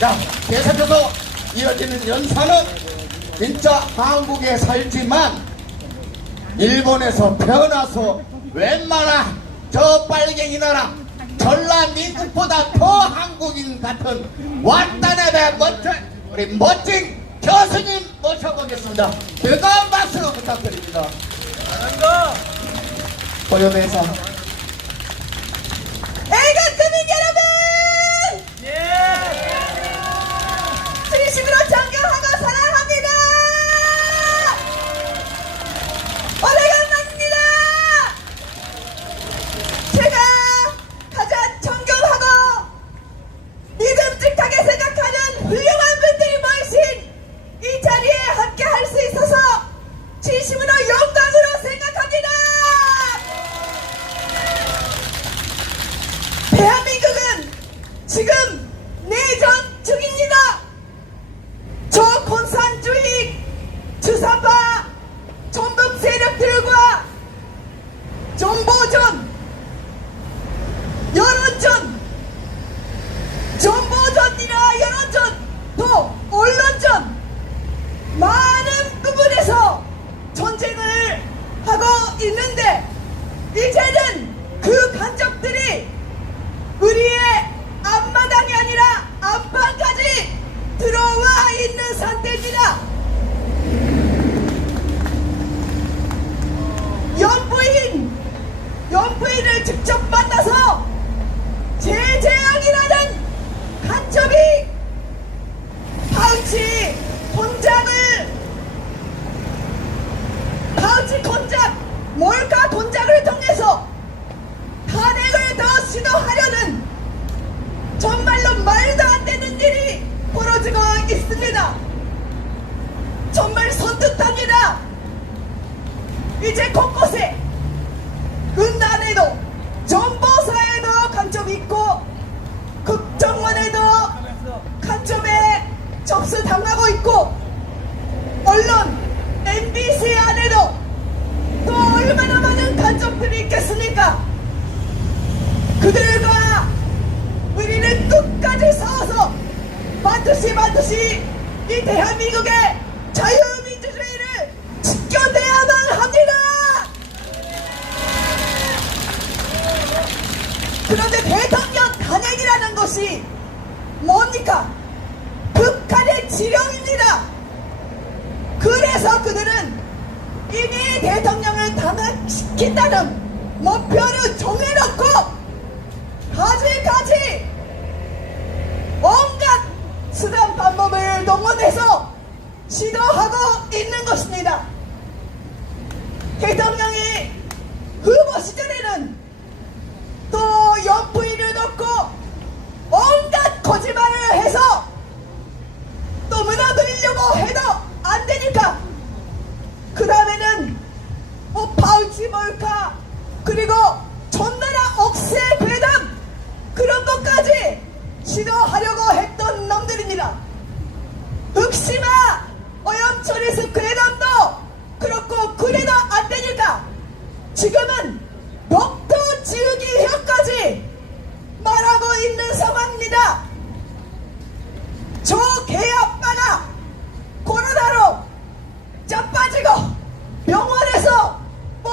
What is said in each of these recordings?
자, 계속해서 이어지는 연사는 진짜 한국에 살지만 일본에서 태어나서 웬만한 저 빨갱이 나라 전라민국보다 더 한국인 같은 완단의 멋진 우리 멋진 교수님 모셔보겠습니다. 뜨거운 박수 부탁드립니다. 고려대사 애국민 여러분! 진심으로 존경하고 사랑합니다! 오래간만입니다! 제가 가장 존경하고 믿음직하게 생각하는 훌륭한 분들이 모이신 이 자리에 함께 할 수 있어서 진심으로 영광으로 생각합니다! 대한민국은 지금 내전 중입니다. 저공산주의 주사파 전북 세력들과 정보전, 여론전, 정보전이나 여론전, 또 언론전 많은 부분에서 전쟁을 하고 있는데 이제는 그 간접들이 우리의 앞마당이 아니라 앞방까지 들어와 있는 상태입니다. 연부인을 직접 만나서 제재앙이라는 간첩이 파우치 공작, 몰카 공작을 통해서 탄핵을 더 시도하려는 정말로 말도 안 되는 일이 벌어지고 있습니다. 정말 선뜻합니다. 이제 곳곳에 군단에도 정보사에도 간첩이 있고 국정원에도 간첩에 접수당하고 있고 언론 MBC 안에도 또 얼마나 많은 간첩들이 있겠습니까? 그들과 우리는 끝까지 싸워서 반드시 이 대한민국의 자유민주주의를 지켜내야만 합니다. 그런데 대통령 탄핵이라는 것이 뭡니까? 북한의 지령입니다. 그래서 그들은 이미 대통령을 탄핵시킨다는 목표를 정해놓고 가지가지 온갖 수단 방법을 동원해서 시도하고 있는 것입니다. 대통령이 후보 시절에는 또 연부인을 놓고 온갖 거짓말을 해서 또 무너뜨리려고 해도 안 되니까 그 다음에는 뭐 파우치 몰카 그리고 전나라 억새 괴담 그런 것까지 시도하려고 했던 놈들입니다. 흑심아 오염철이스 괴담도 그렇고 그래도 안 되니까 지금은 독도 지우기 혀까지 말하고 있는 상황입니다. 저 개아빠가 코로나로 자빠지고 병원에서 뭐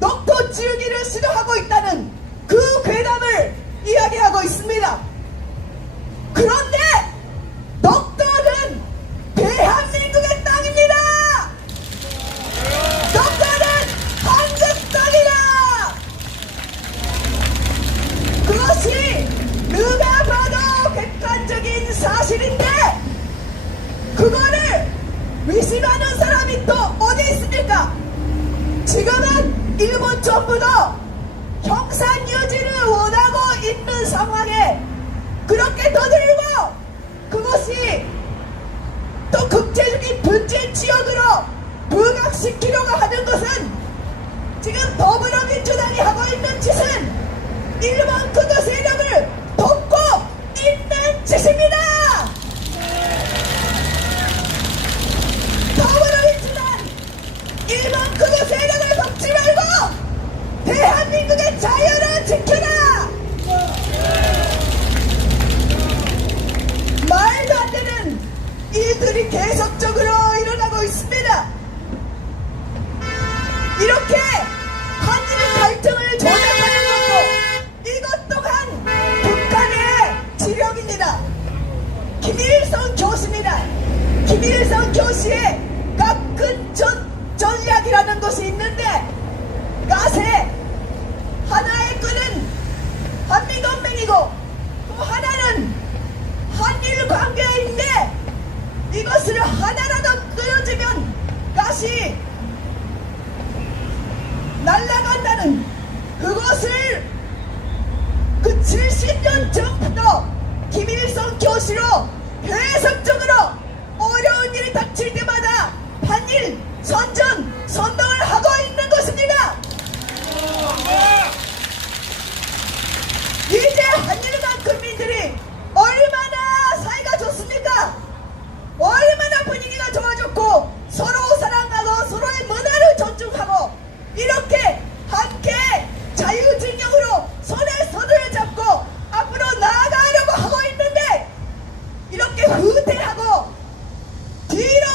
독도 지우기를 시도하고 있다는 그 괴담을 이야기하고 있습니다. 그런데 독도는 대한민국의 땅입니다. 독도는 한국 땅이다. 그것이 누가 봐도 객관적인 사실인데 그거를 의심하는 사람이 또 어디 있습니까? 지금은 일본 정부도 형산 유지를 원하고 있는 상황에 그렇게 떠들고 그것이 또 국제적인 분쟁 지역으로 부각시키려고 하는 것은 지금 더불어민주당이 하고 있는 짓은 일본 극우 세력을 돕고 있는 짓입니다. 더불어민주당 일본 극우 세력을 돕지 말고 대한민국의 자유를 지켜라. 일들이 계속적으로 일어나고 있습니다. 이렇게 한일 갈등을 조작하는 것도 이것 또한 북한의 지령입니다. 김일성 교수입니다. 김일성 교수의 깎은 전략이라는 것이 있는데 가세 하나의 끈은 한미동맹이고 또 하나는 한일 관계인데 이것을 하나라도 끊어지면 가시 날아간다는 그것을 그 70년 전부터 김일성 교수로 계속적으로 어려운 일이 닥칠 때마다 한일 선동을 하고 있는 것입니다. 이제 한일간 국민들이 얼마나 사이가 좋습니까? 얼마나 분위기가 좋아졌고 서로 사랑하고 서로의 문화를 존중하고 이렇게 함께 자유진영으로 손에 손을 잡고 앞으로 나아가려고 하고 있는데 이렇게 후퇴하고 뒤로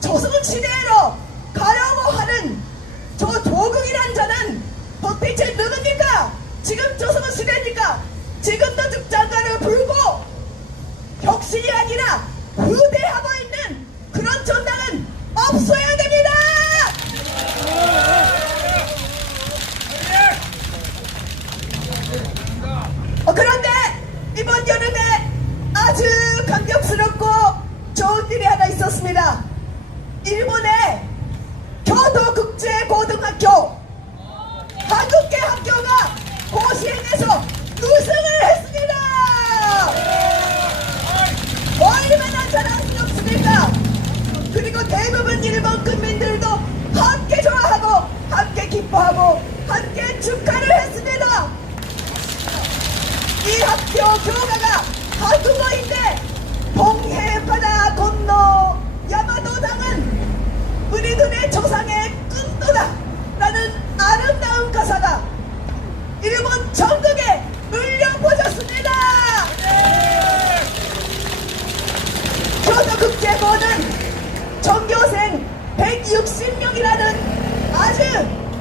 조선시대로 가려고 하는 저 조국이란 자는 도대체 누굽니까? 지금 조선시대입니까? 지금도 죽장가를 불고 혁신이 아니라 후퇴하고 있는 그런 정당은 없어야 됩니다. 그런데 이번 여름에 아주 감격스럽고 좋은 일이 하나 있었습니다. 일본의 교도국제고등학교 한국계 학교가 고시행에서 우승을 했습니다. 얼마나 자랑스럽습니까? 그리고 대부분 일본 국민들도 함께 좋아하고 함께 기뻐하고 함께 축하를 했습니다. 이 학교 교가가 한국어인데 동해 바다 건너 야마도당은 우리 눈의 조상의 끈도다 라는 아름다운 가사가 일본 전국에 울려 퍼졌습니다. 교도국제고는 전교생 160명이라는 아주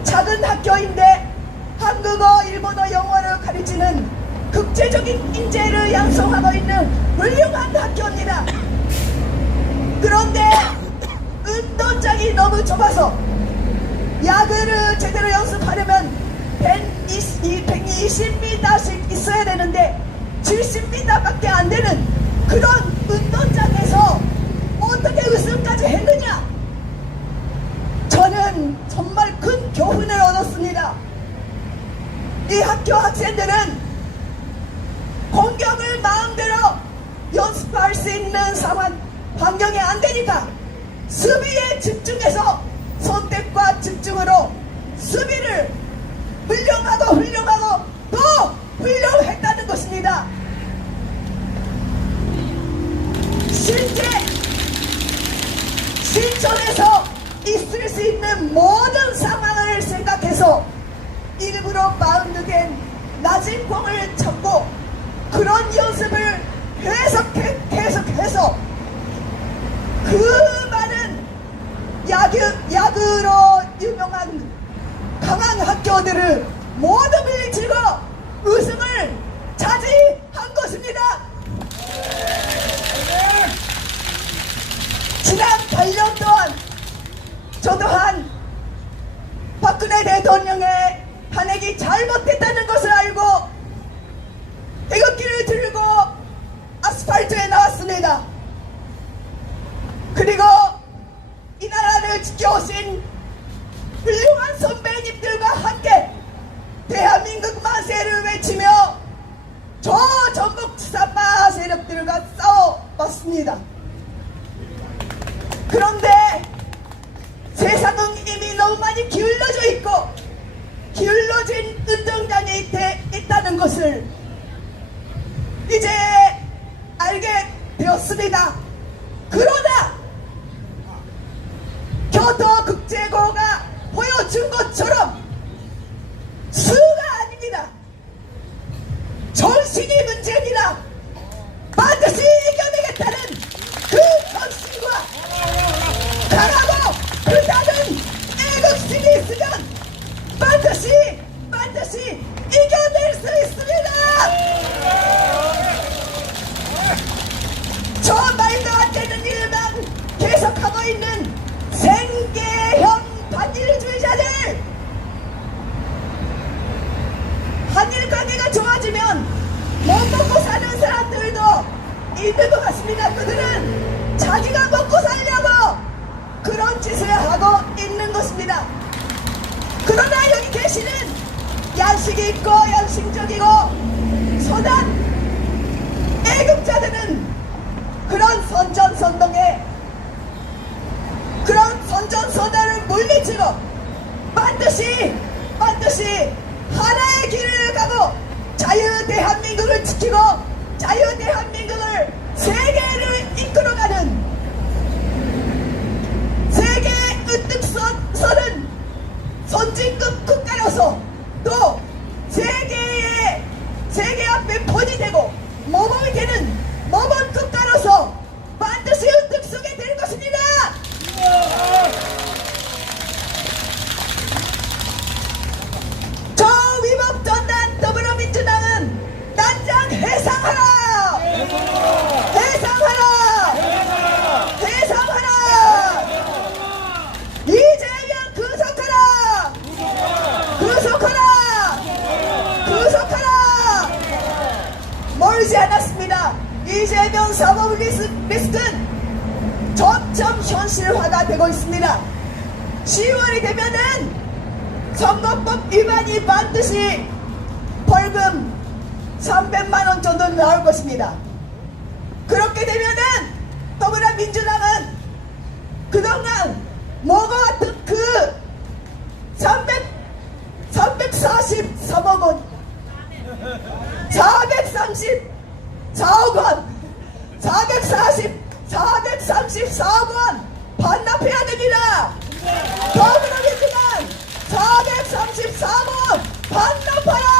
작은 학교인데 한국어, 일본어, 영어를 가르치는 국제적인 인재를 양성하고 있는 훌륭한 학교입니다. 그런데 운동장이 너무 좁아서 야구를 제대로 연습하려면 120m씩 있어야 되는데 70m밖에 안 되는 그런 운동장에서 어떻게 우승까지 했느냐? 저는 정말 큰 교훈을 얻었습니다. 이 학교 학생들은 공격을 마음대로 연습할 수 있는 상황 환경이 안 되니까 수비에 집중해서 선택과 집중으로 수비를 훌륭하고 또 훌륭했다는 것입니다. 실제 실전에서 있을 수 있는 모든 상황을 생각해서 일부러 마운드된 낮은 공을 잡고 그런 연습을 계속해서 그 많은 야구로 유명한 강한 학교들을 모두 물리치고 우승을 차지한 것입니다. 지난 8년 동안 저 또한 박근혜 대통령의 탄핵이 잘못됐다는 것을 알고 태극기를 들고 아스팔트에 나왔습니다. 그리고 이 나라를 지켜오신 훌륭한 선배님들과 함께 대한민국 만세를 외치며 저 전국 지사파 세력들과 싸워왔습니다. 그런데 세상은 이미 너무 많이 기울어져 있고 기울어진 운동장에 있다는 것을 이제 알게 되었습니다. 그러나 교도국제고가 보여준 것처럼 수가 아닙니다. 정신이 문제입니다. 반드시 이겨내겠다는 그 정신과 저 말도 안 되는 일만 계속하고 있는 생계형 반일주의자들, 한일 관계가 좋아지면 못 먹고 사는 사람들도 있는 것 같습니다. 그들은 자기가 먹고 살려고 그런 짓을 하고 있는 것입니다. 그러나 여기 계시는 양식이 있고 양심적이고 선한 애국자들은 그런 선전선동에 그런 선전선동을 물리치고 반드시 하나의 길을 가고 자유 대한민국을 지키고 자유 대한민국을 세계를 이끌어가는 세계 으뜸서는 선진국 국가로서 또 세계 앞에 본이 되고 모범이 되는 모범 국가로서 반드시 으뜸서게 될 것입니다. 저 위법전단 더불어민주당은 단장 해상하라! 해상하라! 해상하라! 이재명 구속하라! 구속하라! 구속하라! 멀지 않았습니다. 이재명 사법 리스크는 점점 현실화가 되고 있습니다. 10월이 되면은 선거법 위반이 반드시 벌금 300만 원 정도 나올 것입니다. 그렇게 되면은 더불어민주당은 그동안 먹어왔던 그 343억 원 434억 원 434억 원 반납해야 됩니다. 더불어민주당 434억 원 반납하라!